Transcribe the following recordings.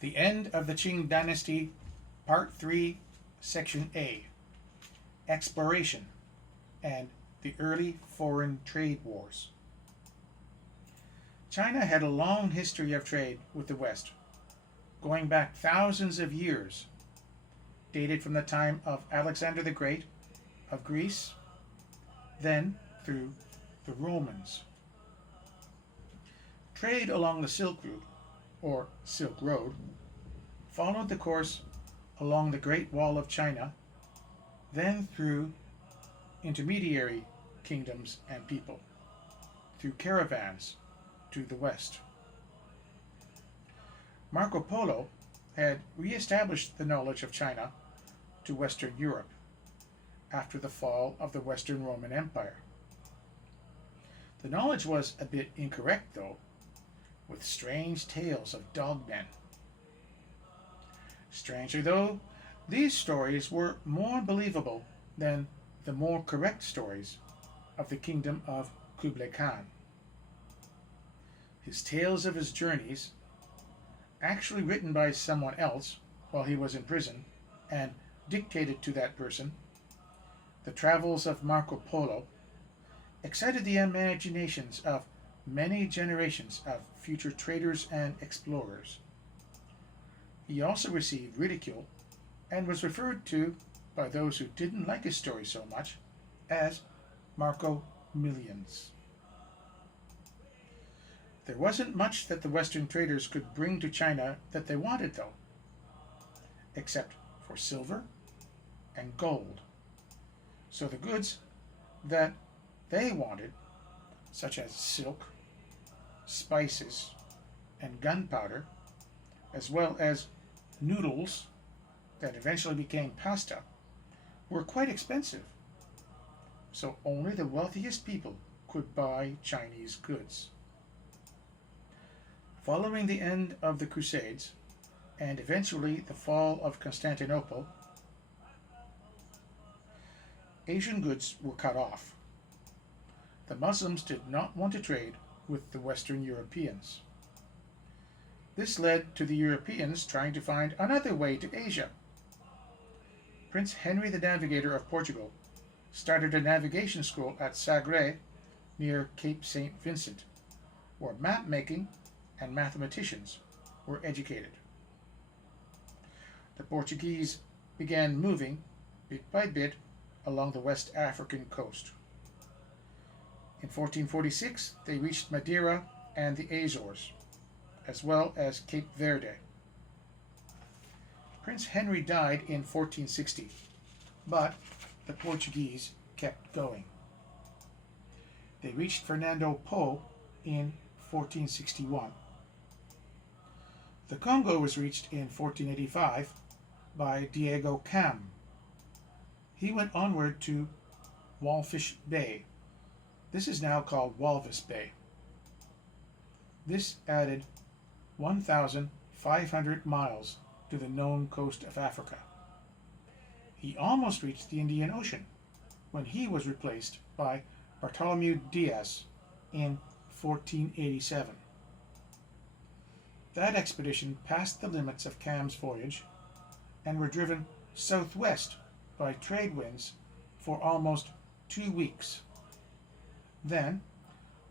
The End of the Qing Dynasty, Part 3, Section A, Exploration and the Early Foreign Trade Wars. China had a long history of trade with the West, going back thousands of years, dated from the time of Alexander the Great of Greece, then through the Romans. Trade along the Silk Route, or Silk Road, followed the course along the Great Wall of China, then through intermediary kingdoms and people, through caravans to the west. Marco Polo had re-established the knowledge of China to Western Europe after the fall of the Western Roman Empire. The knowledge was a bit incorrect, though, with strange tales of dogmen. Strangely, though, these stories were more believable than the more correct stories of the kingdom of Kublai Khan. His tales of his journeys, actually written by someone else while he was in prison and dictated to that person, the travels of Marco Polo, excited the imaginations of many generations of future traders and explorers. He also received ridicule and was referred to, by those who didn't like his story so much, as Marco Millions. There wasn't much that the Western traders could bring to China that they wanted, though, except for silver and gold. So the goods that they wanted, such as silk, spices, and gunpowder, as well as noodles that eventually became pasta, were quite expensive. So only the wealthiest people could buy Chinese goods. Following the end of the Crusades, and eventually the fall of Constantinople, Asian goods were cut off. The Muslims did not want to trade with the Western Europeans. This led to the Europeans trying to find another way to Asia. Prince Henry the Navigator of Portugal started a navigation school at Sagres near Cape St. Vincent, where map-making and mathematicians were educated. The Portuguese began moving, bit by bit, along the West African coast. In 1446, they reached Madeira and the Azores, as well as Cape Verde. Prince Henry died in 1460, but the Portuguese kept going. They reached Fernando Po in 1461. The Congo was reached in 1485 by Diego Cam. He went onward to Walfish Bay. This is now called Walvis Bay. This added 1,500 miles to the known coast of Africa. He almost reached the Indian Ocean when he was replaced by Bartolomeu Dias in 1487. That expedition passed the limits of Cam's voyage and were driven southwest by trade winds for almost 2 weeks. Then,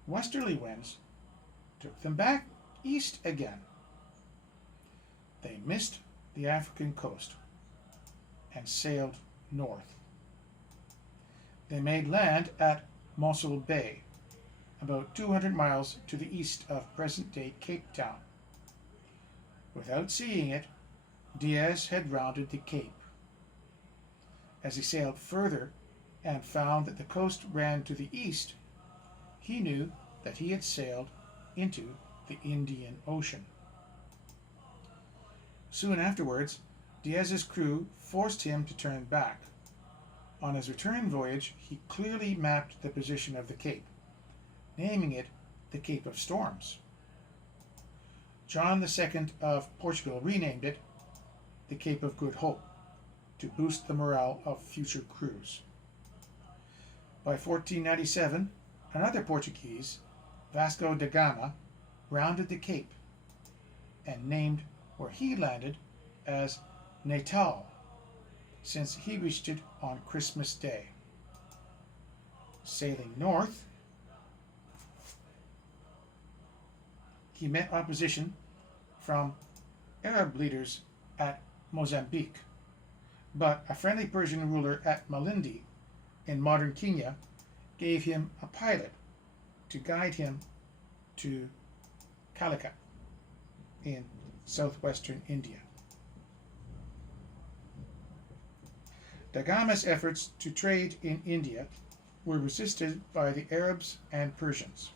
westerly winds took them back east again. They missed the African coast and sailed north. They made land at Mosul Bay, about 200 miles to the east of present-day Cape Town. Without seeing it, Diaz had rounded the Cape. As he sailed further and found that the coast ran to the east, he knew that he had sailed into the Indian Ocean. Soon afterwards, Diaz's crew forced him to turn back. On his return voyage, he clearly mapped the position of the Cape, naming it the Cape of Storms. John II of Portugal renamed it the Cape of Good Hope to boost the morale of future crews. By 1497, another Portuguese, Vasco da Gama, rounded the Cape and named where he landed as Natal, since he reached it on Christmas Day. Sailing north, he met opposition from Arab leaders at Mozambique, but a friendly Persian ruler at Malindi in modern Kenya gave him a pilot to guide him to Calicut in southwestern India. Da Gama's efforts to trade in India were resisted by the Arabs and Persians.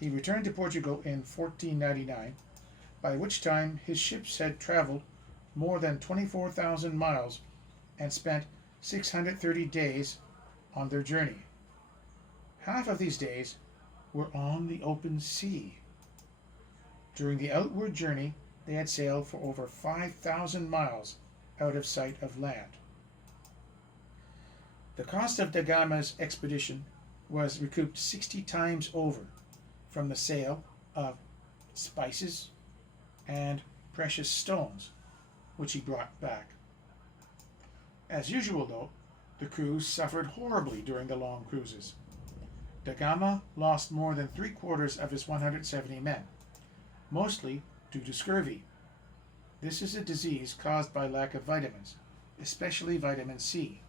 He returned to Portugal in 1499, by which time his ships had traveled more than 24,000 miles and spent 630 days on their journey. Half of these days were on the open sea. During the outward journey, they had sailed for over 5,000 miles out of sight of land. The cost of Da Gama's expedition was recouped 60 times over from the sale of spices and precious stones, which he brought back. As usual, though, the crews suffered horribly during the long cruises. Da Gama lost more than 3/4 of his 170 men, mostly due to scurvy. This is a disease caused by lack of vitamins, especially vitamin C.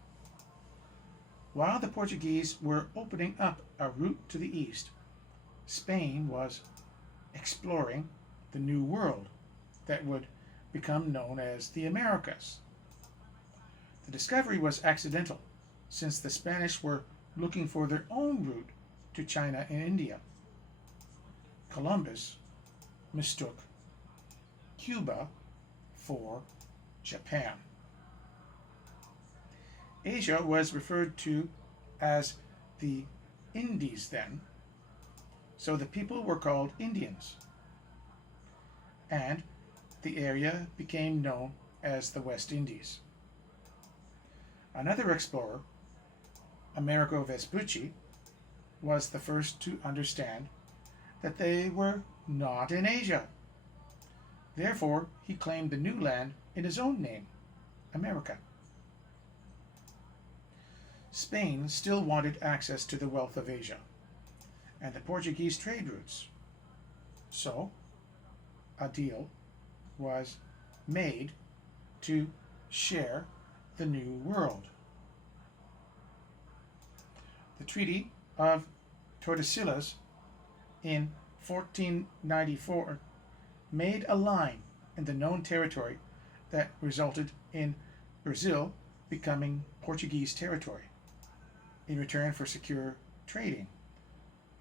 While the Portuguese were opening up a route to the east, Spain was exploring the New World that would become known as the Americas. The discovery was accidental, since the Spanish were looking for their own route to China and India. Columbus mistook Cuba for Japan. Asia was referred to as the Indies then, so the people were called Indians, and the area became known as the West Indies. Another explorer, Amerigo Vespucci, was the first to understand that they were not in Asia. Therefore, he claimed the new land in his own name, America. Spain still wanted access to the wealth of Asia and the Portuguese trade routes. So, a deal was made to share the New World. The Treaty of Tordesillas in 1494 made a line in the known territory that resulted in Brazil becoming Portuguese territory in return for secure trading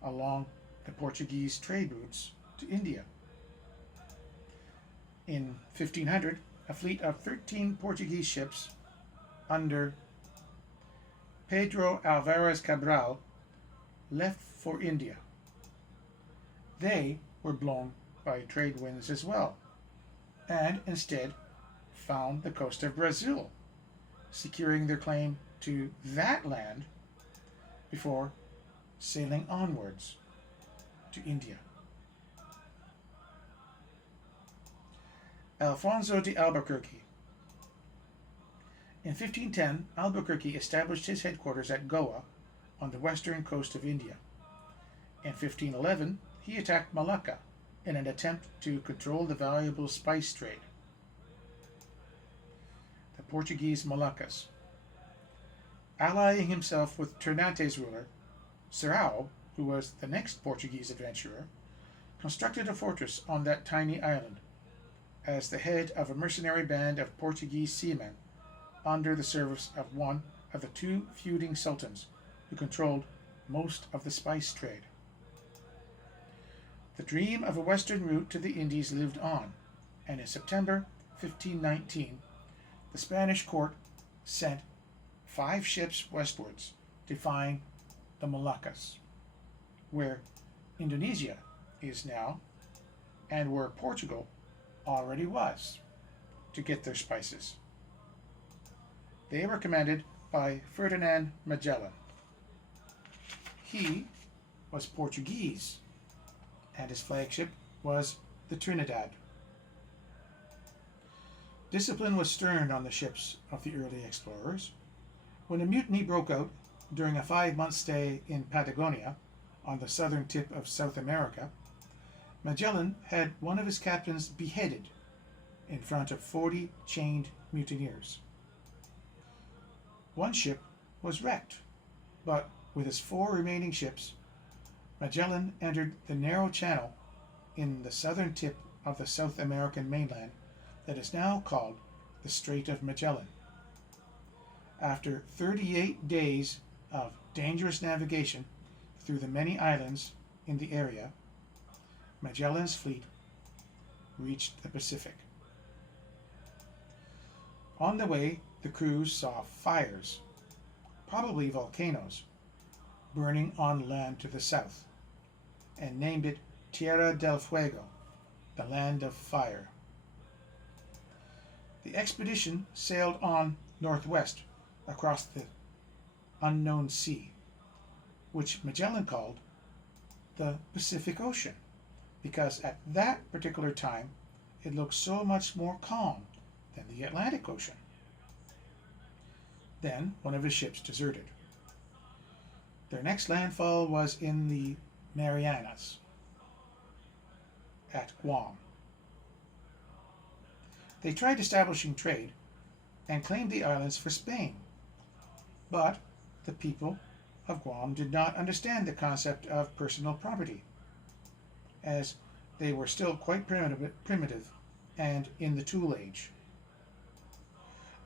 along the Portuguese trade routes to India. In 1500, a fleet of 13 Portuguese ships under Pedro Alvarez Cabral left for India. They were blown by trade winds as well, and instead found the coast of Brazil, securing their claim to that land before sailing onwards to India. Alfonso de Albuquerque. In 1510, Albuquerque established his headquarters at Goa on the western coast of India. In 1511, he attacked Malacca in an attempt to control the valuable spice trade. The Portuguese Moluccas. Allying himself with Ternante's ruler, Serrao, who was the next Portuguese adventurer, constructed a fortress on that tiny island as the head of a mercenary band of Portuguese seamen under the service of one of the two feuding sultans who controlled most of the spice trade. The dream of a western route to the Indies lived on, and in September 1519, the Spanish court sent 5 ships westwards to find the Moluccas, where Indonesia is now, and where Portugal already was, to get their spices. They were commanded by Ferdinand Magellan. He was Portuguese, and his flagship was the Trinidad. Discipline was stern on the ships of the early explorers. When a mutiny broke out during a 5-month stay in Patagonia, on the southern tip of South America, Magellan had one of his captains beheaded in front of 40 chained mutineers. One ship was wrecked, but with his 4 remaining ships, Magellan entered the narrow channel in the southern tip of the South American mainland that is now called the Strait of Magellan. After 38 days of dangerous navigation through the many islands in the area, Magellan's fleet reached the Pacific. On the way, the crews saw fires, probably volcanoes, burning on land to the south, and named it Tierra del Fuego, the land of fire. The expedition sailed on northwest across the unknown sea, which Magellan called the Pacific Ocean, because at that particular time it looked so much more calm than the Atlantic Ocean. Then one of his ships deserted. Their next landfall was in the Marianas at Guam. They tried establishing trade and claimed the islands for Spain, but the people of Guam did not understand the concept of personal property, as they were still quite primitive and in the tool age.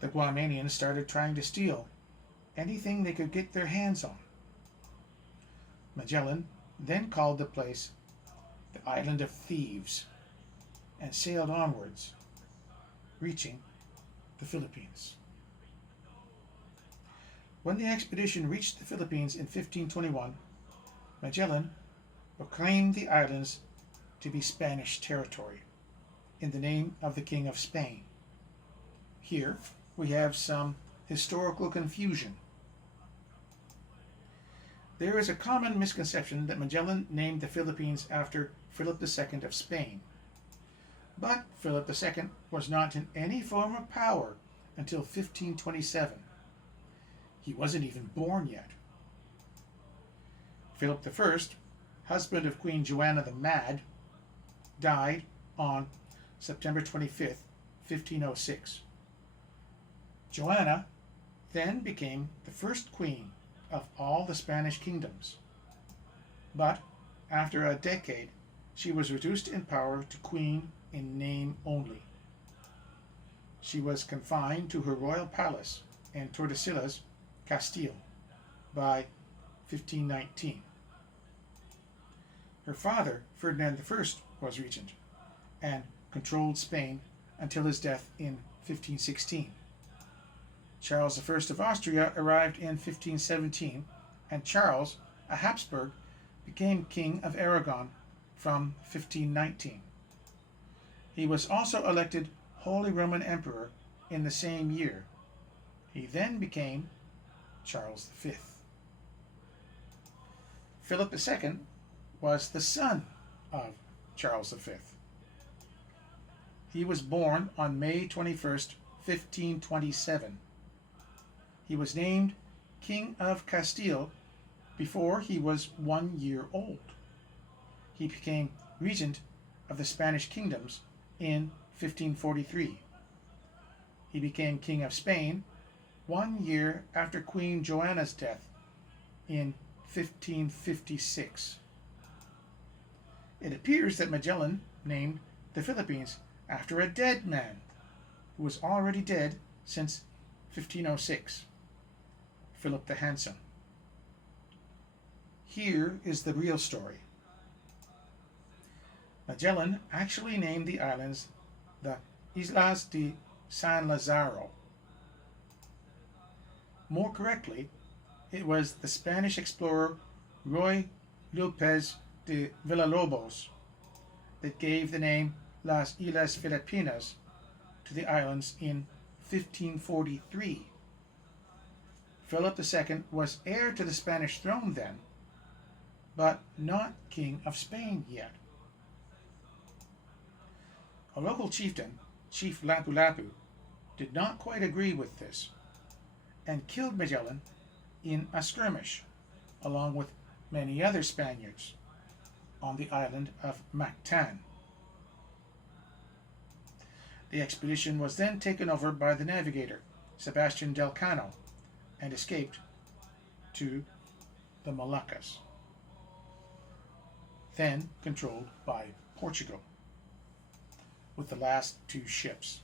The Guamanians started trying to steal anything they could get their hands on. Magellan then called the place the Island of Thieves and sailed onwards, reaching the Philippines. When the expedition reached the Philippines in 1521, Magellan proclaimed the islands to be Spanish territory in the name of the King of Spain. Here we have some historical confusion. There is a common misconception that Magellan named the Philippines after Philip II of Spain. But Philip II was not in any form of power until 1527. He wasn't even born yet. Philip I, husband of Queen Joanna the Mad, died on September 25th, 1506. Joanna then became the first queen of all the Spanish kingdoms. But after a decade, she was reduced in power to queen in name only. She was confined to her royal palace in Tordesillas, Castile, by 1519. Her father, Ferdinand I, was regent and controlled Spain until his death in 1516. Charles I of Austria arrived in 1517, and Charles, a Habsburg, became King of Aragon from 1519. He was also elected Holy Roman Emperor in the same year. He then became Charles V. Philip II was the son of Charles V. He was born on May 21st, 1527. He was named King of Castile before he was 1 year old. He became regent of the Spanish kingdoms in 1543. He became King of Spain 1 year after Queen Joanna's death in 1556. It appears that Magellan named the Philippines after a dead man who was already dead since 1506, Philip the Handsome. Here is the real story. Magellan actually named the islands the Islas de San Lazaro. More correctly, it was the Spanish explorer Ruy López de Villalobos that gave the name Las Islas Filipinas to the islands in 1543. Philip II was heir to the Spanish throne then, but not King of Spain yet. A local chieftain, Chief Lapu Lapu, did not quite agree with this and killed Magellan in a skirmish, along with many other Spaniards, on the island of Mactan. The expedition was then taken over by the navigator, Sebastian Delcano, and escaped to the Moluccas, then controlled by Portugal, with the last two ships.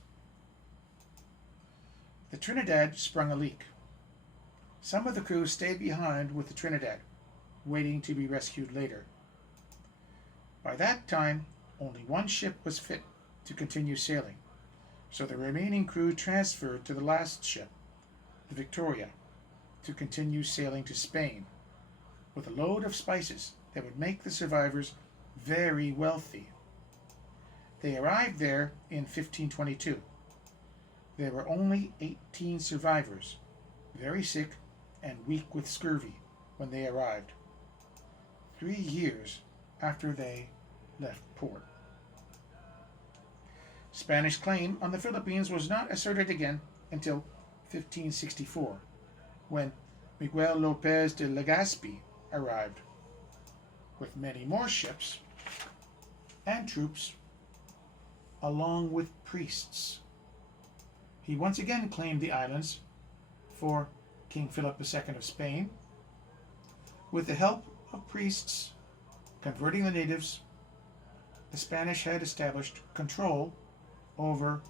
The Trinidad sprung a leak. Some of the crew stayed behind with the Trinidad, waiting to be rescued later. By that time, only one ship was fit to continue sailing, so the remaining crew transferred to the last ship, the Victoria, to continue sailing to Spain, with a load of spices that would make the survivors very wealthy. They arrived there in 1522. There were only 18 survivors, very sick and weak with scurvy when they arrived, 3 years after they left port. Spanish claim on the Philippines was not asserted again until 1564, when Miguel Lopez de Legazpi arrived, with many more ships and troops, along with priests. He once again claimed the islands for King Philip II of Spain, with the help of priests converting the natives. The Spanish had established control over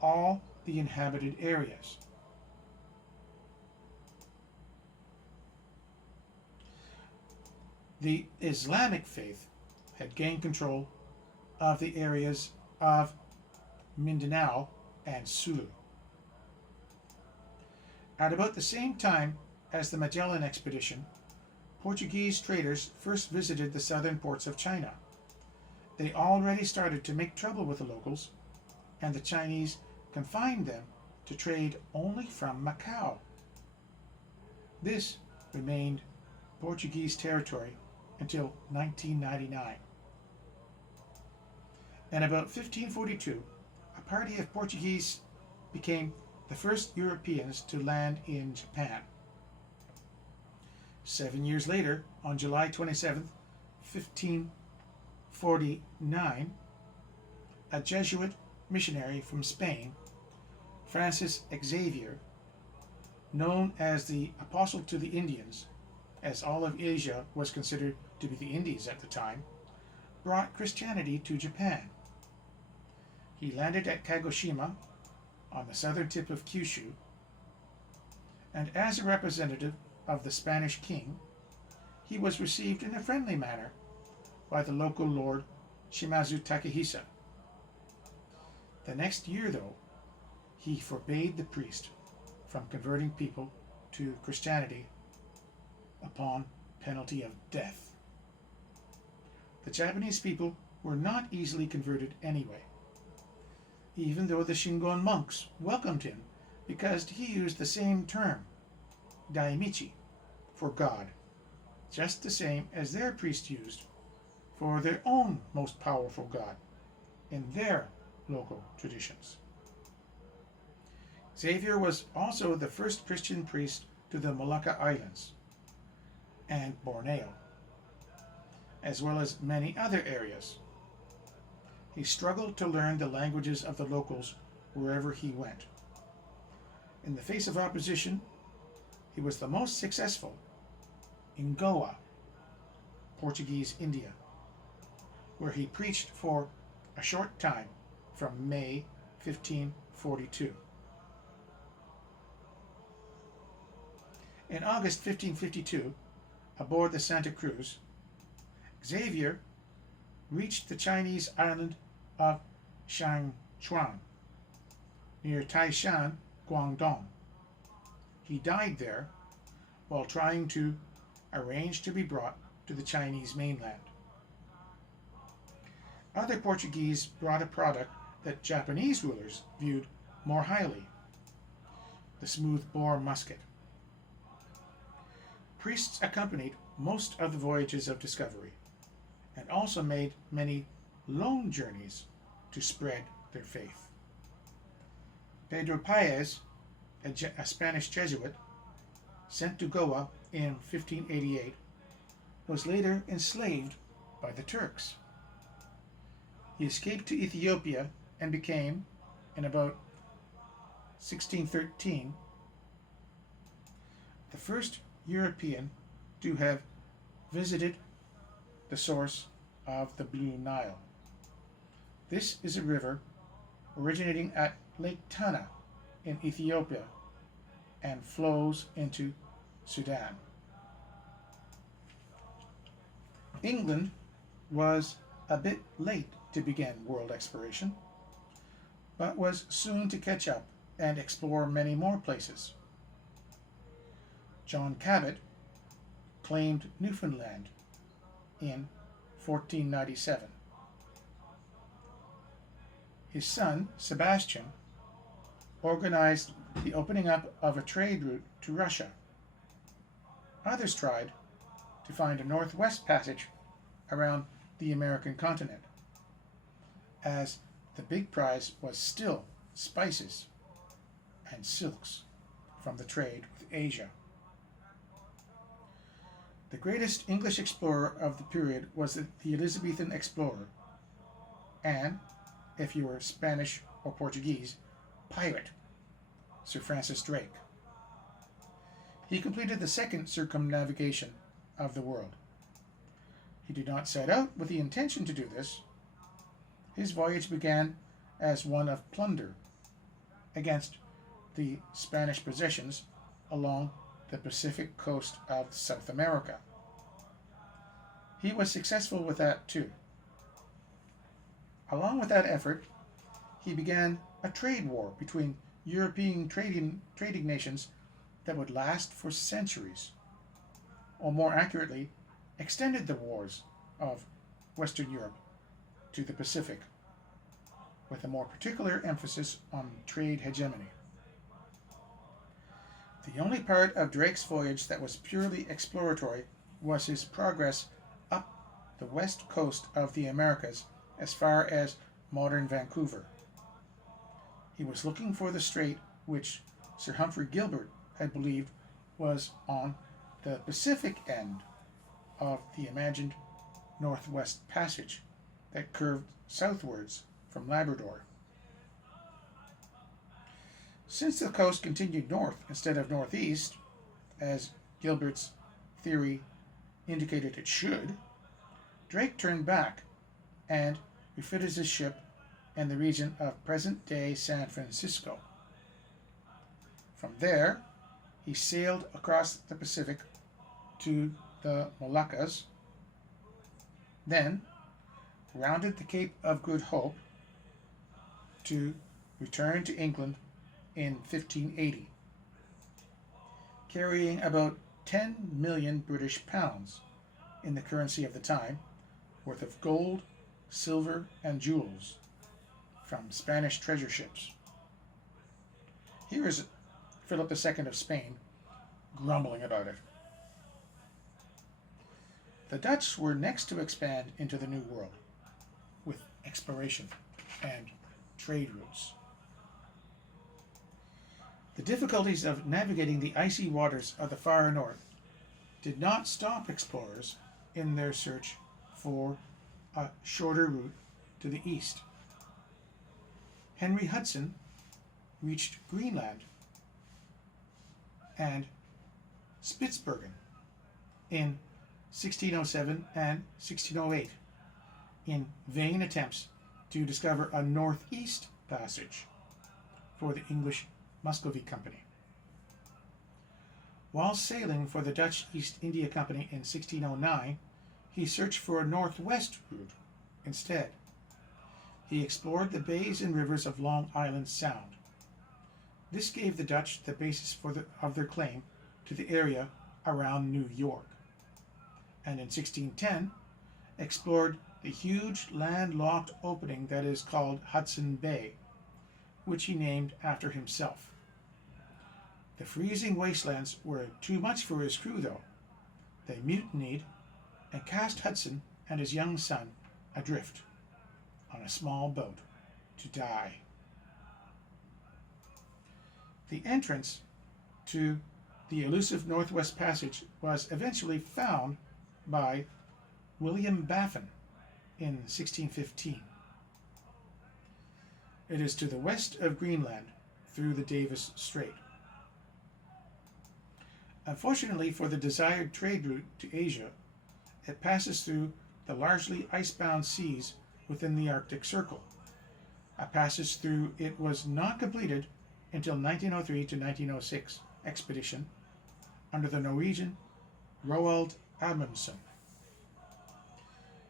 all the inhabited areas. The Islamic faith had gained control of the areas of Mindanao and Sulu. At about the same time as the Magellan expedition, Portuguese traders first visited the southern ports of China. They already started to make trouble with the locals, and the Chinese confined them to trade only from Macau. This remained Portuguese territory until 1999. In about 1542, a party of Portuguese became the first Europeans to land in Japan. 7 years later, on July 27, 1549, a Jesuit missionary from Spain, Francis Xavier, known as the Apostle to the Indians, as all of Asia was considered to be the Indies at the time, brought Christianity to Japan. He landed at Kagoshima, on the southern tip of Kyushu, and as a representative of the Spanish king, he was received in a friendly manner by the local lord Shimazu Takehisa. The next year, though, he forbade the priest from converting people to Christianity upon penalty of death. The Japanese people were not easily converted anyway, even though the Shingon monks welcomed him because he used the same term, Daimichi, for God, just the same as their priest used for their own most powerful god in their local traditions. Xavier was also the first Christian priest to the Molucca Islands and Borneo, as well as many other areas. He struggled to learn the languages of the locals wherever he went. In the face of opposition, he was the most successful in Goa, Portuguese India, where he preached for a short time from May 1542. In August 1552, aboard the Santa Cruz, Xavier reached the Chinese island of Shangchuan, near Taishan, Guangdong. He died there while trying to arrange to be brought to the Chinese mainland. Other Portuguese brought a product that Japanese rulers viewed more highly, the smooth-bore musket. Priests accompanied most of the voyages of discovery, and also made many lone journeys to spread their faith. Pedro Paez, a Spanish Jesuit, sent to Goa in 1588, was later enslaved by the Turks. He escaped to Ethiopia and became, in about 1613, the first European to have visited the source of the Blue Nile. This is a river originating at Lake Tana in Ethiopia and flows into Sudan. England was a bit late to begin world exploration, but was soon to catch up and explore many more places. John Cabot claimed Newfoundland in 1497. His son, Sebastian, organized the opening up of a trade route to Russia. Others tried to find a northwest passage around the American continent, as the big prize was still spices and silks from the trade with Asia. The greatest English explorer of the period was the Elizabethan explorer, and, if you were Spanish or Portuguese, pirate, Sir Francis Drake. He completed the second circumnavigation of the world. He did not set out with the intention to do this. His voyage began as one of plunder against the Spanish possessions along the Pacific coast of South America. He was successful with that too. Along with that effort, he began a trade war between European trading nations that would last for centuries, or more accurately, extended the wars of Western Europe to the Pacific, with a more particular emphasis on trade hegemony. The only part of Drake's voyage that was purely exploratory was his progress up the west coast of the Americas as far as modern Vancouver. He was looking for the strait which Sir Humphrey Gilbert had believed was on the Pacific end of the imagined Northwest Passage that curved southwards from Labrador. Since the coast continued north instead of northeast, as Gilbert's theory indicated it should, Drake turned back and refitted his ship in the region of present-day San Francisco. From there, he sailed across the Pacific to the Moluccas, then rounded the Cape of Good Hope to return to England in 1580, carrying about 10 million British pounds in the currency of the time, worth of gold, silver, and jewels from Spanish treasure ships. Here is Philip II of Spain grumbling about it. The Dutch were next to expand into the New World with exploration and trade routes. The difficulties of navigating the icy waters of the far north did not stop explorers in their search for a shorter route to the east. Henry Hudson reached Greenland and Spitsbergen in 1607 and 1608 in vain attempts to discover a northeast passage for the English Muscovy Company. While sailing for the Dutch East India Company in 1609, he searched for a northwest route instead. He explored the bays and rivers of Long Island Sound. This gave the Dutch the basis of their claim to the area around New York, and in 1610 explored the huge landlocked opening that is called Hudson Bay, which he named after himself. The freezing wastelands were too much for his crew, though. They mutinied and cast Hudson and his young son adrift on a small boat. to die. The entrance to the elusive Northwest Passage was eventually found by William Baffin in 1615. It is to the west of Greenland through the Davis Strait. Unfortunately for the desired trade route to Asia, it passes through the largely icebound seas within the Arctic Circle. A passage through it was not completed until 1903 to 1906 expedition under the Norwegian Roald Amundsen.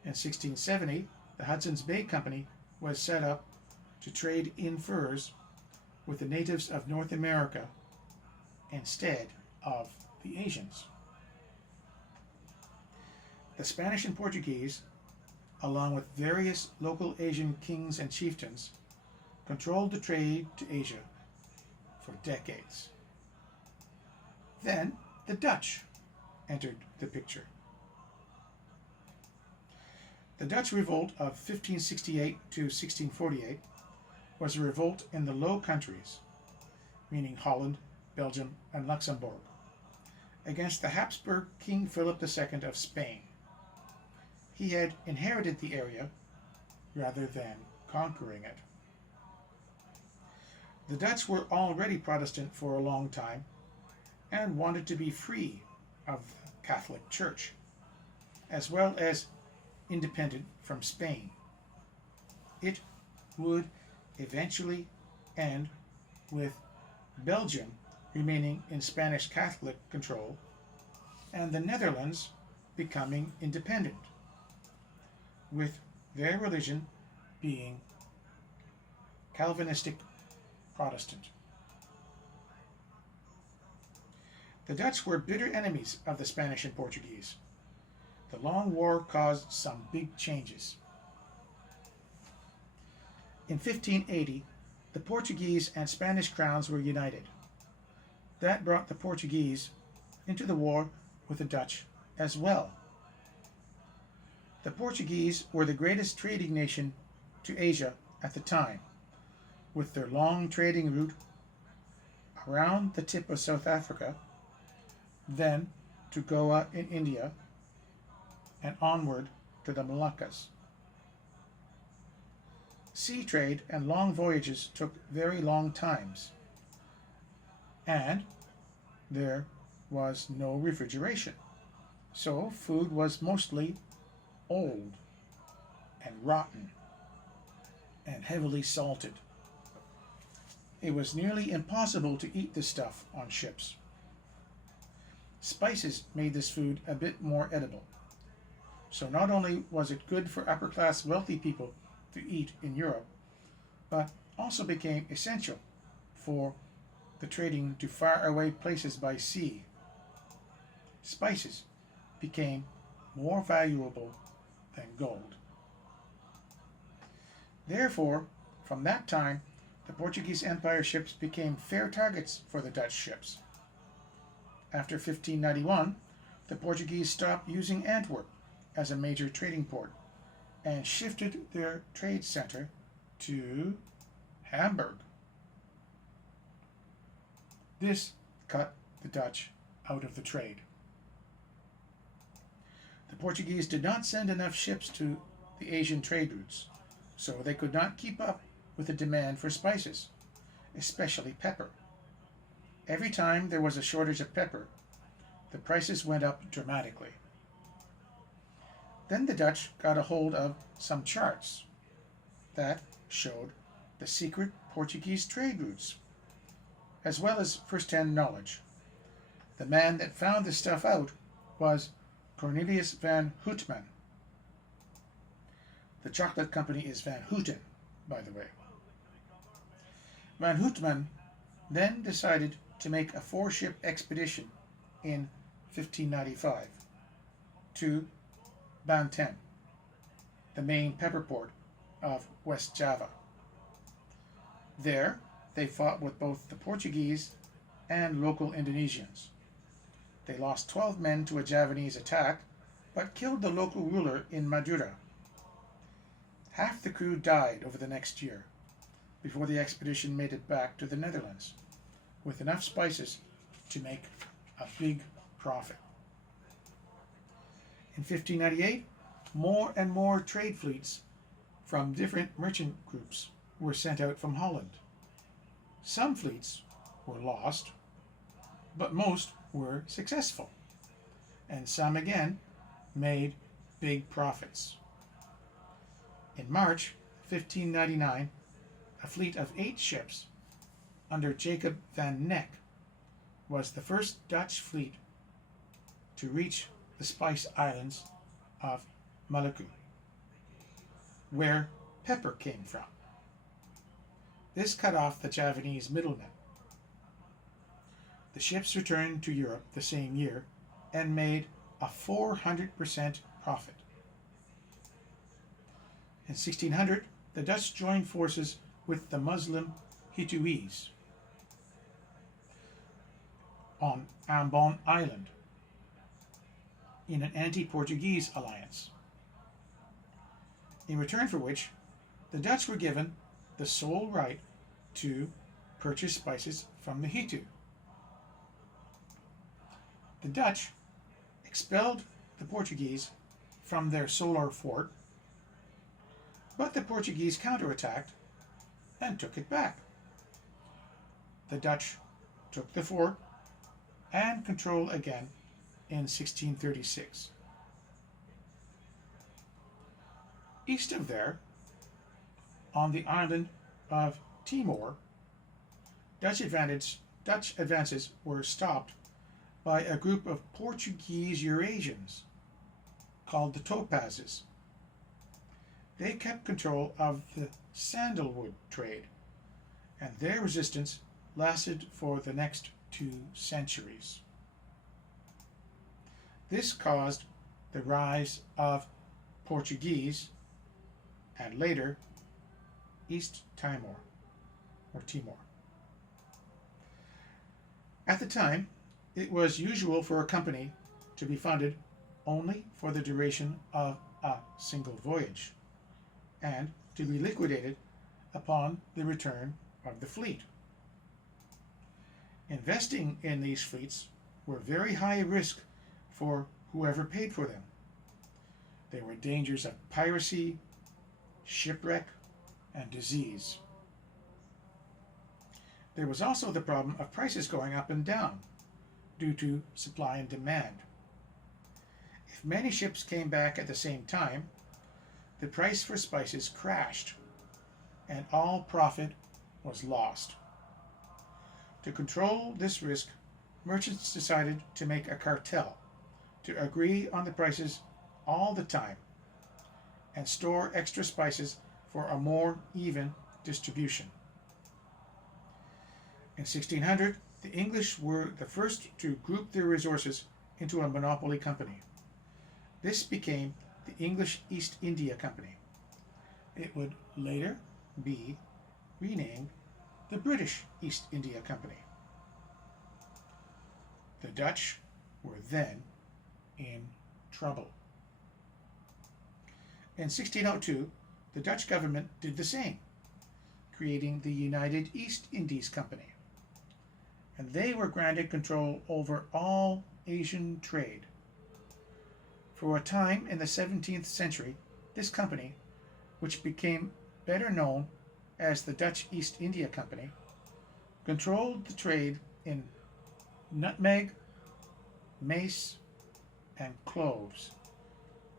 In 1670, the Hudson's Bay Company was set up to trade in furs with the natives of North America instead of the Asians. The Spanish and Portuguese, along with various local Asian kings and chieftains, controlled the trade to Asia for decades. Then the Dutch entered the picture. The Dutch revolt of 1568 to 1648 was a revolt in the Low Countries, meaning Holland, Belgium, and Luxembourg, against the Habsburg King Philip II of Spain. He had inherited the area rather than conquering it. The Dutch were already Protestant for a long time and wanted to be free of the Catholic Church, as well as independent from Spain. It would eventually end with Belgium remaining in Spanish Catholic control and the Netherlands becoming independent, with their religion being Calvinistic Protestant. The Dutch were bitter enemies of the Spanish and Portuguese. The long war caused some big changes. In 1580, the Portuguese and Spanish crowns were united. That brought the Portuguese into the war with the Dutch as well. The Portuguese were the greatest trading nation to Asia at the time, with their long trading route around the tip of South Africa, then to Goa in India, and onward to the Moluccas. Sea trade and long voyages took very long times, and there was no refrigeration, so food was mostly old and rotten and heavily salted. It was nearly impossible to eat this stuff on ships. Spices made this food a bit more edible. So not only was it good for upper-class wealthy people to eat in Europe, but also became essential for the trading to faraway places by sea. Spices became more valuable than gold. Therefore, from that time, the Portuguese Empire ships became fair targets for the Dutch ships. After 1591, the Portuguese stopped using Antwerp as a major trading port and shifted their trade center to Hamburg. This cut the Dutch out of the trade. The Portuguese did not send enough ships to the Asian trade routes, so they could not keep up with the demand for spices, especially pepper. Every time there was a shortage of pepper, the prices went up dramatically. Then the Dutch got a hold of some charts that showed the secret Portuguese trade routes, as well as first-hand knowledge. The man that found this stuff out was Cornelius van Houtman. The chocolate company is Van Houten, by the way. Van Houtman then decided to make a 4-ship expedition in 1595 to Banten, the main pepper port of West Java. There, they fought with both the Portuguese and local Indonesians. They lost 12 men to a Javanese attack, but killed the local ruler in Madura. Half the crew died over the next year, before the expedition made it back to the Netherlands, with enough spices to make a big profit. In 1598, more and more trade fleets from different merchant groups were sent out from Holland. Some fleets were lost, but most were successful, and some again made big profits. In March 1599, a fleet of 8 ships under Jacob van Neck was the first Dutch fleet to reach the Spice Islands of Maluku, where pepper came from. This cut off the Javanese middlemen. The ships returned to Europe the same year and made a 400% profit. In 1600, the Dutch joined forces with the Muslim Hituis on Ambon Island in an anti-Portuguese alliance, in return for which the Dutch were given the sole right to purchase spices from the Hitu. The Dutch expelled the Portuguese from their Solar fort, but the Portuguese counterattacked and took it back. The Dutch took the fort and control again in 1636. East of there, on the island of Timor, Dutch advances were stopped by a group of Portuguese Eurasians called the Topazes. They kept control of the sandalwood trade, and their resistance lasted for the next 2 centuries. This caused the rise of Portuguese and later East Timor, or Timor. At the time, it was usual for a company to be funded only for the duration of a single voyage, and to be liquidated upon the return of the fleet. Investing in these fleets were very high risk for whoever paid for them. There were dangers of piracy, shipwreck, and disease. There was also the problem of prices going up and down due to supply and demand. If many ships came back at the same time, the price for spices crashed, and all profit was lost. To control this risk, merchants decided to make a cartel to agree on the prices all the time and store extra spices for a more even distribution. In 1600, the English were the first to group their resources into a monopoly company. This became the English East India Company. It would later be renamed the British East India Company. The Dutch were then in trouble. In 1602, the Dutch government did the same, creating the United East Indies Company, and they were granted control over all Asian trade. For a time in the 17th century, this company, which became better known as the Dutch East India Company, controlled the trade in nutmeg, mace, and cloves,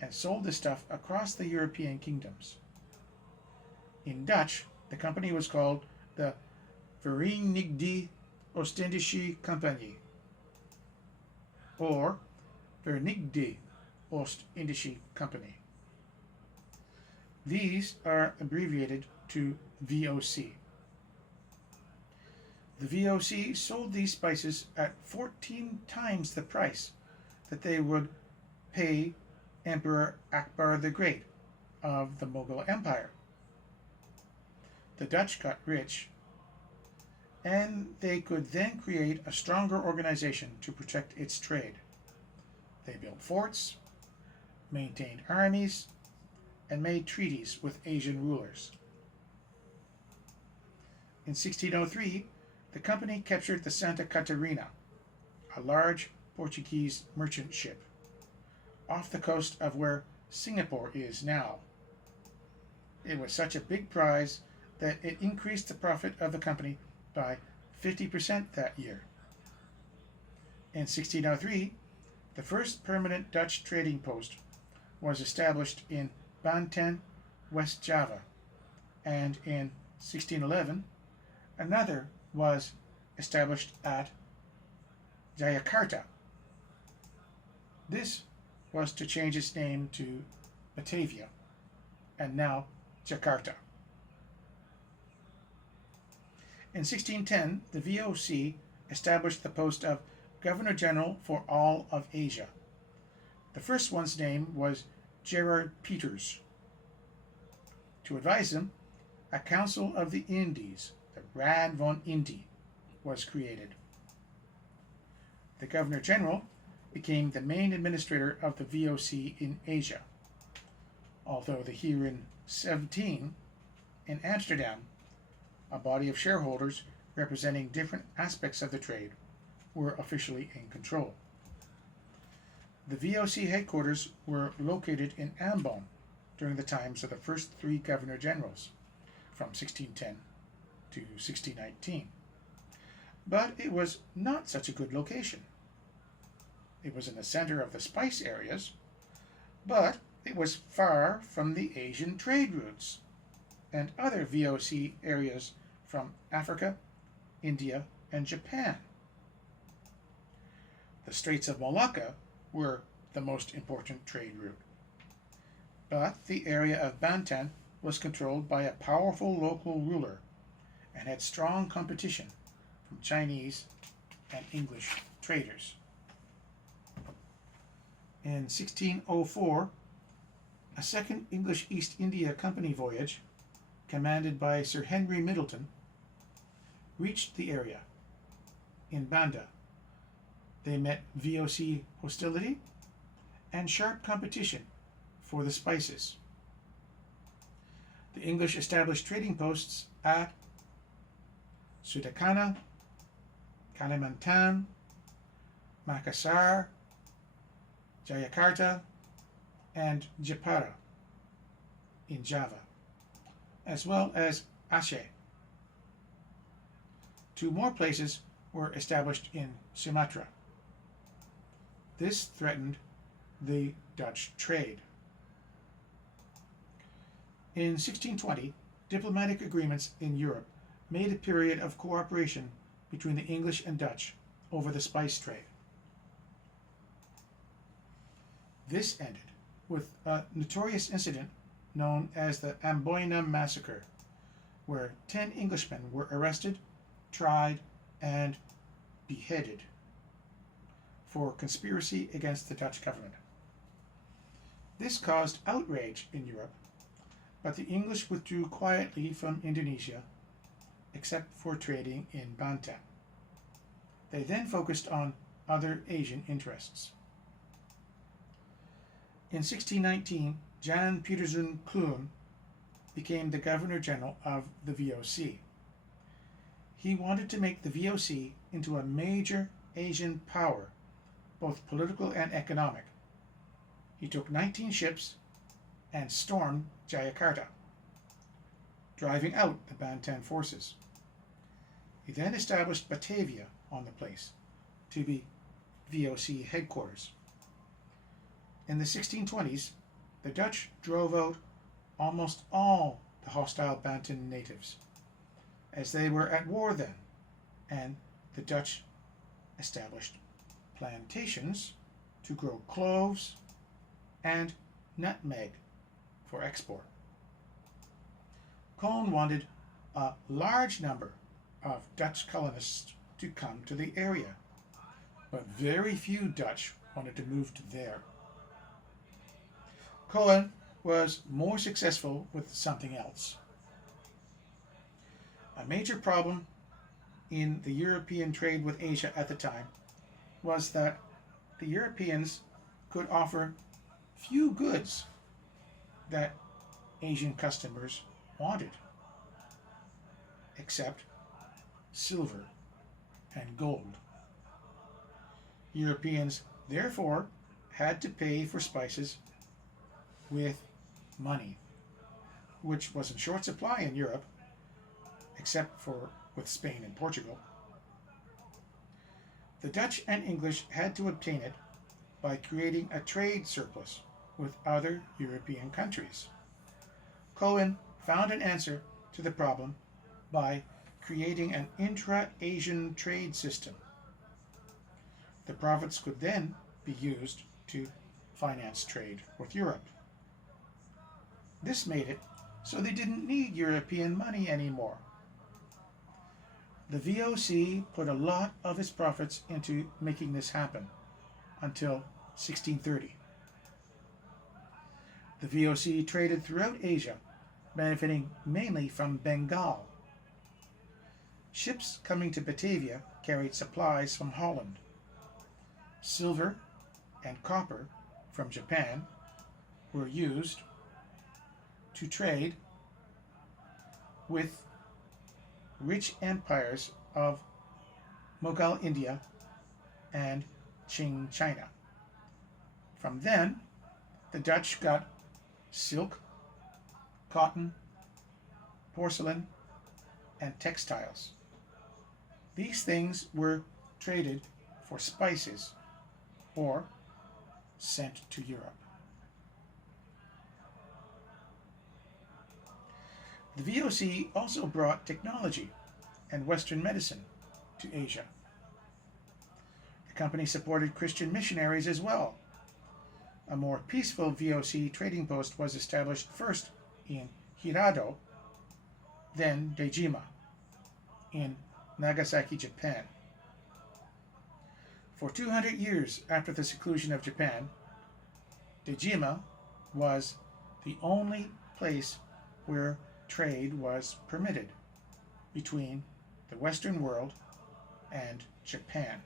and sold the stuff across the European kingdoms. In Dutch, the company was called the Verenigde Oostindische Compagnie, or Verenigde Oost-Indische Company. These are abbreviated to VOC. The VOC sold these spices at 14 times the price that they would pay Emperor Akbar the Great of the Mughal Empire. The Dutch got rich, and they could then create a stronger organization to protect its trade. They built forts, maintained armies, and made treaties with Asian rulers. In 1603, the company captured the Santa Catarina, a large Portuguese merchant ship, off the coast of where Singapore is now. It was such a big prize that it increased the profit of the company by 50% that year. In 1603, the first permanent Dutch trading post was established in Banten, West Java, and in 1611, another was established at Jayakarta. This was to change its name to Batavia, and now Jakarta. In 1610, the VOC established the post of Governor General for all of Asia. The first one's name was Gerard Peters. To advise him, a Council of the Indies, the Raad van Indie, was created. The Governor General became the main administrator of the VOC in Asia, although the Heren 17 in Amsterdam, a body of shareholders representing different aspects of the trade, were officially in control. The VOC headquarters were located in Ambon during the times of the first three Governor Generals, from 1610 to 1619. But it was not such a good location. It was in the center of the spice areas, but it was far from the Asian trade routes and other VOC areas from Africa, India, and Japan. The Straits of Malacca were the most important trade route, but the area of Banten was controlled by a powerful local ruler and had strong competition from Chinese and English traders. In 1604, a second English East India Company voyage, commanded by Sir Henry Middleton, reached the area. In Banda, they met VOC hostility and sharp competition for the spices. The English established trading posts at Sudakana, Kalimantan, Makassar, Jayakarta, and Jepara in Java, as well as Aceh. Two more places were established in Sumatra. This threatened the Dutch trade. In 1620, diplomatic agreements in Europe made a period of cooperation between the English and Dutch over the spice trade. This ended with a notorious incident known as the Amboina Massacre, where 10 Englishmen were arrested, tried, and beheaded for conspiracy against the Dutch government. This caused outrage in Europe, but the English withdrew quietly from Indonesia, except for trading in Banten. They then focused on other Asian interests. In 1619, Jan Pieterszoon Koen became the Governor General of the VOC. He wanted to make the VOC into a major Asian power, both political and economic. He took 19 ships and stormed Jayakarta, driving out the Banten forces. He then established Batavia on the place to be VOC headquarters. In the 1620s, the Dutch drove out almost all the hostile Banten natives, as they were at war then, and the Dutch established plantations to grow cloves and nutmeg for export. Koen wanted a large number of Dutch colonists to come to the area, but very few Dutch wanted to move to there. Koen was more successful with something else. A major problem in the European trade with Asia at the time was that the Europeans could offer few goods that Asian customers wanted, except silver, and gold. Europeans therefore had to pay for spices with money, which was in short supply in Europe, except for with Spain and Portugal. The Dutch and English had to obtain it by creating a trade surplus with other European countries. Cohen found an answer to the problem by creating an intra-Asian trade system. The profits could then be used to finance trade with Europe. This made it so they didn't need European money anymore. The VOC put a lot of its profits into making this happen until 1630. The VOC traded throughout Asia, benefiting mainly from Bengal. Ships coming to Batavia carried supplies from Holland. Silver and copper from Japan were used to trade with rich empires of Mughal India and Qing China. From then, the Dutch got silk, cotton, porcelain, and textiles. These things were traded for spices or sent to Europe. The VOC also brought technology and Western medicine to Asia. The company supported Christian missionaries as well. A more peaceful VOC trading post was established first in Hirado, then Dejima, in Nagasaki, Japan. For 200 years after the seclusion of Japan, Dejima was the only place where trade was permitted between the Western world and Japan.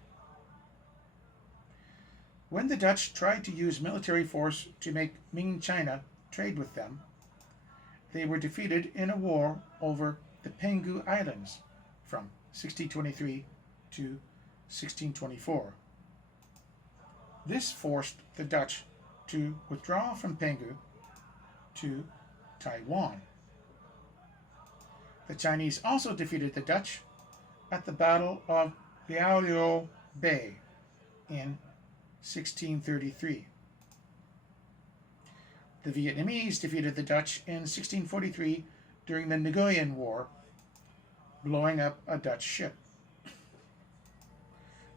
When the Dutch tried to use military force to make Ming China trade with them, they were defeated in a war over the Penghu Islands from 1623 to 1624. This forced the Dutch to withdraw from Penghu to Taiwan. The Chinese also defeated the Dutch at the Battle of Liaoyuan Bay in 1633. The Vietnamese defeated the Dutch in 1643 during the Nguyen War, blowing up a Dutch ship.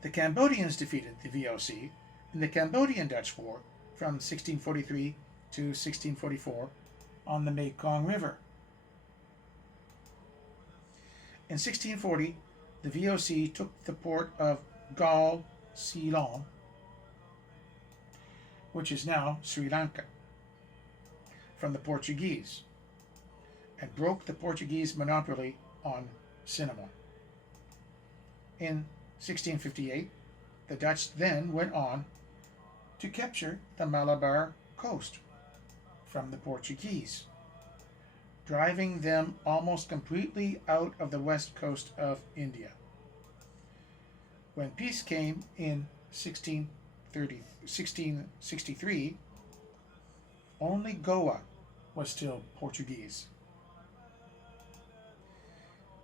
The Cambodians defeated the VOC in the Cambodian-Dutch War from 1643 to 1644 on the Mekong River. In 1640, the VOC took the port of Galle Ceylon, which is now Sri Lanka, from the Portuguese, and broke the Portuguese monopoly on cinnamon. In 1658, the Dutch then went on to capture the Malabar coast from the Portuguese, driving them almost completely out of the west coast of India. When peace came in 1663, only Goa was still Portuguese.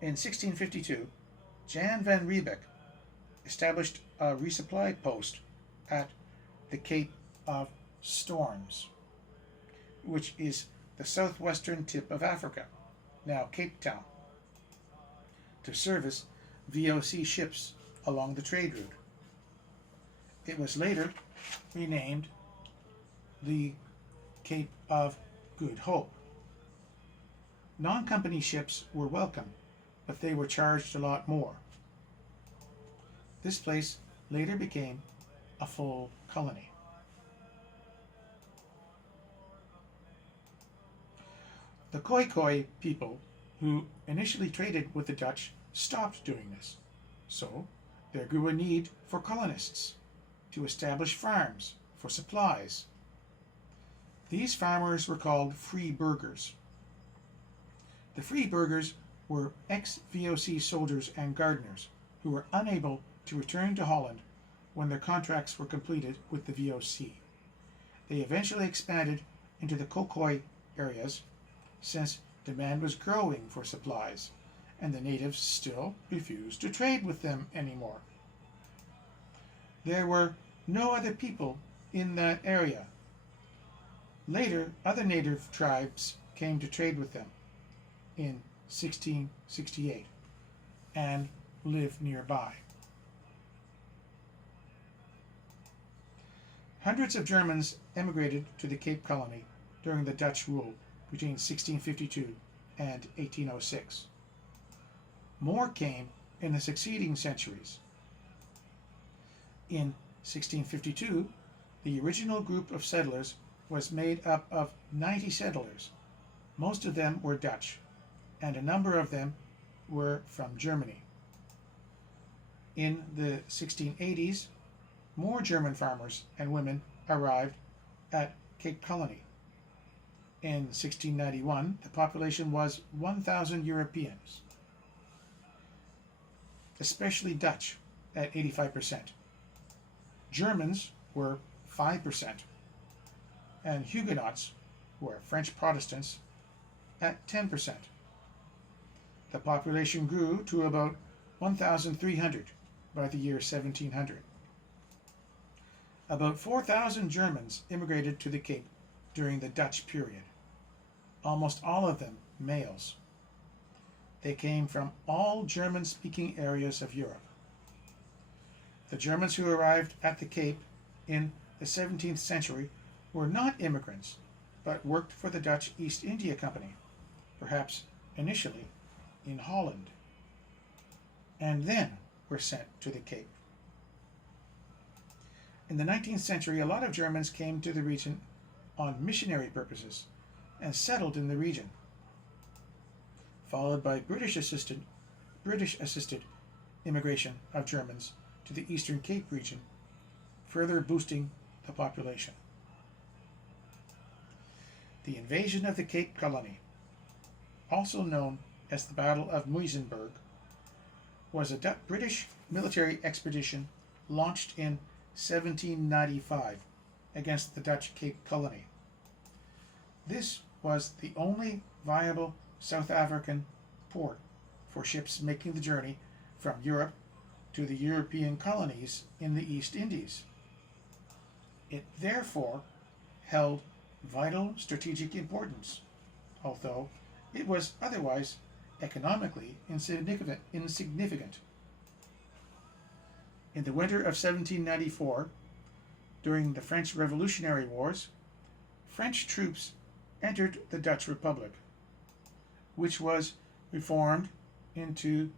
In 1652, Jan van Riebeck established a resupply post at the Cape of Storms, which is the southwestern tip of Africa, now Cape Town, to service VOC ships along the trade route. It was later renamed the Cape of Good Hope. Non-company ships were welcome, but they were charged a lot more. This place later became a full colony. The Khoi people, who initially traded with the Dutch, stopped doing this. So there grew a need for colonists to establish farms for supplies. These farmers were called free burghers. The free burghers were ex-VOC soldiers and gardeners who were unable to return to Holland when their contracts were completed with the VOC. They eventually expanded into the Khoikhoi areas since demand was growing for supplies, and the natives still refused to trade with them anymore. There were no other people in that area. Later, other native tribes came to trade with them in 1668 and lived nearby. Hundreds of Germans emigrated to the Cape Colony during the Dutch rule between 1652 and 1806. More came in the succeeding centuries. In 1652, the original group of settlers was made up of 90 settlers. Most of them were Dutch, and a number of them were from Germany. In the 1680s, more German farmers and women arrived at Cape Colony. In 1691, the population was 1,000 Europeans, especially Dutch at 85%. Germans were 5%, and Huguenots, who are French Protestants, at 10%. The population grew to about 1,300 by the year 1700. About 4,000 Germans immigrated to the Cape during the Dutch period, almost all of them males. They came from all German-speaking areas of Europe. The Germans who arrived at the Cape in the 17th century were not immigrants, but worked for the Dutch East India Company, perhaps initially in Holland, and then were sent to the Cape. In the 19th century, a lot of Germans came to the region on missionary purposes and settled in the region, followed by British-assisted immigration of Germans to the Eastern Cape region, further boosting the population. The invasion of the Cape Colony, also known as the Battle of Muizenberg, was a British military expedition launched in 1795 against the Dutch Cape Colony. This was the only viable South African port for ships making the journey from Europe to the European colonies in the East Indies. It therefore held vital strategic importance, although it was otherwise economically insignificant. In the winter of 1794, during the French Revolutionary Wars, French troops entered the Dutch Republic, which was reformed into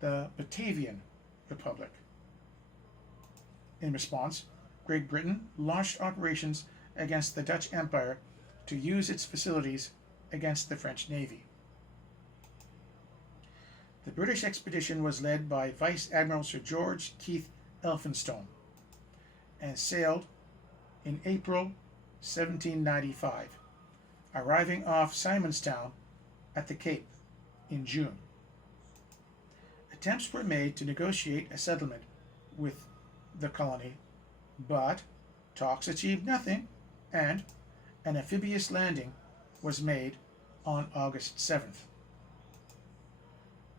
the Batavian Republic. In response, Great Britain launched operations against the Dutch Empire to use its facilities against the French Navy. The British expedition was led by Vice Admiral Sir George Keith Elphinstone and sailed in April 1795, arriving off Simonstown at the Cape in June. Attempts were made to negotiate a settlement with the colony, but talks achieved nothing, and an amphibious landing was made on August 7th.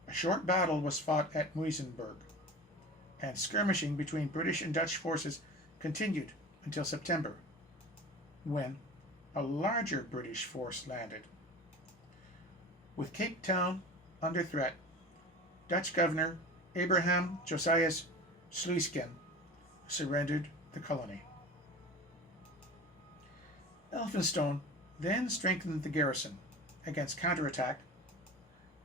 A short battle was fought at Muizenberg, and skirmishing between British and Dutch forces continued until September, when a larger British force landed. With Cape Town under threat, Dutch Governor Abraham Josias Sluisken surrendered the colony. Elphinstone then strengthened the garrison against counterattack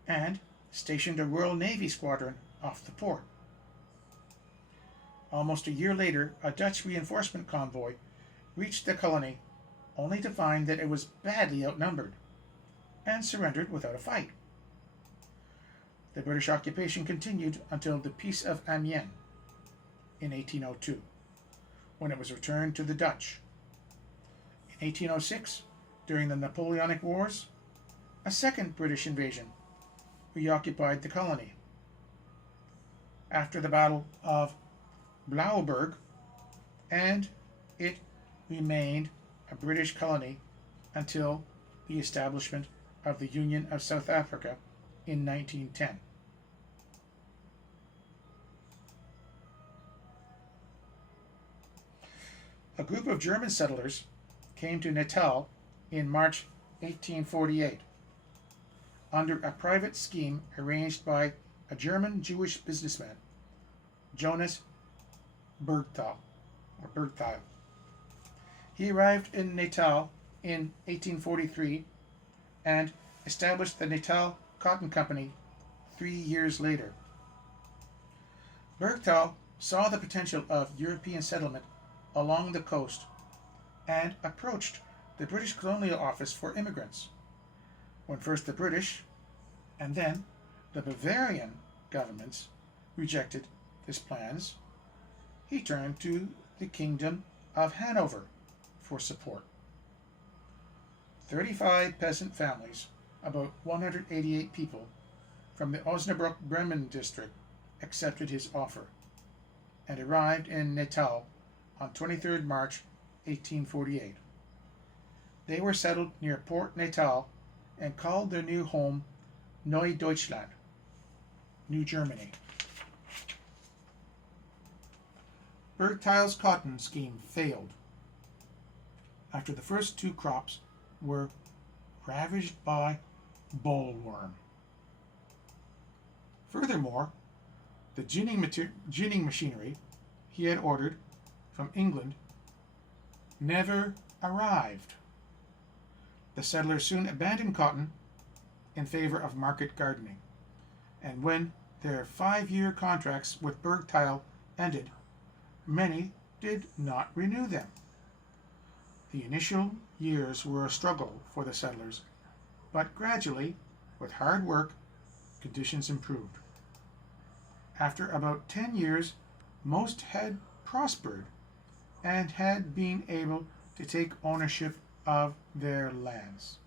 and stationed a Royal Navy squadron off the port. Almost a year later, a Dutch reinforcement convoy reached the colony only to find that it was badly outnumbered and surrendered without a fight. The British occupation continued until the Peace of Amiens in 1802, when it was returned to the Dutch. In 1806, during the Napoleonic Wars, a second British invasion reoccupied the colony. After the Battle of Blouberg, and it remained a British colony until the establishment of the Union of South Africa in 1910. A group of German settlers came to Natal in March 1848 under a private scheme arranged by a German Jewish businessman, Jonas Bergthal. He arrived in Natal in 1843 and established the Natal Cotton Company 3 years later. Bergthal saw the potential of European settlement along the coast and approached the British Colonial Office for immigrants. When first the British and then the Bavarian governments rejected his plans, he turned to the Kingdom of Hanover for support. 35 peasant families, about 188 people, from the Osnabrück-Bremen district accepted his offer and arrived in Natal on 23rd March 1848. They were settled near Port Natal and called their new home Neu Deutschland, New Germany. Bergthal's cotton scheme failed after the first 2 crops were ravaged by bollworm. Furthermore, the ginning machinery he had ordered from England never arrived. The settlers soon abandoned cotton in favor of market gardening, and when their 5-year contracts with Bergthal ended, many did not renew them. The initial years were a struggle for the settlers, but gradually, with hard work, conditions improved. After about 10 years, most had prospered and had been able to take ownership of their lands.